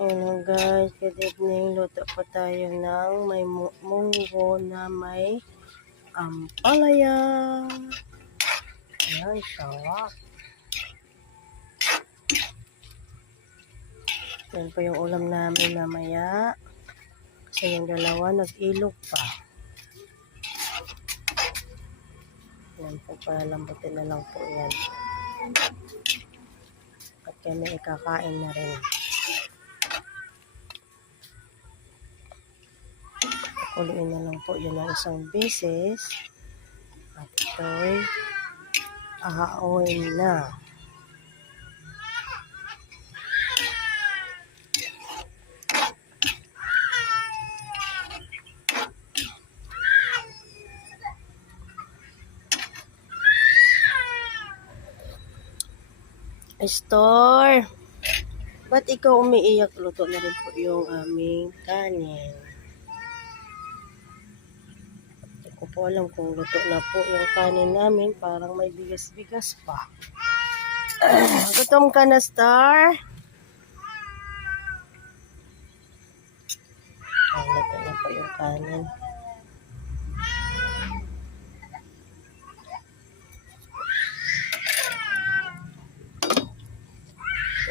Hello guys, good evening. Luto po tayo ng may munggo na may ampalaya. Ayan, sarap. Yan po yung ulam namin mamaya. Kasi yung dalawa nag-ilog pa. Yan po, palalambutin na lang po yan. At kami ikakain na rin. Kuliin na lang po yun ng isang beses. At ito'y ahawin na. Store, ba't ikaw umiiyak? Luto na rin po yung aming kanin. Hindi ko po alam kung luto na po yung kanin namin. Parang may bigas-bigas pa. Gutom ka na, Star? Luto na po yung kanin.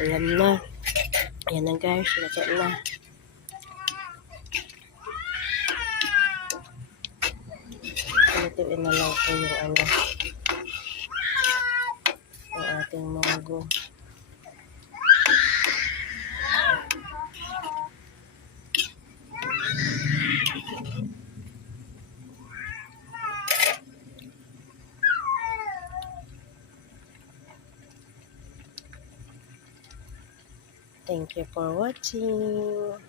Ayan na. Ayan na guys, luto na. Lutuin na lang po yung yung ating munggo. Thank you for watching.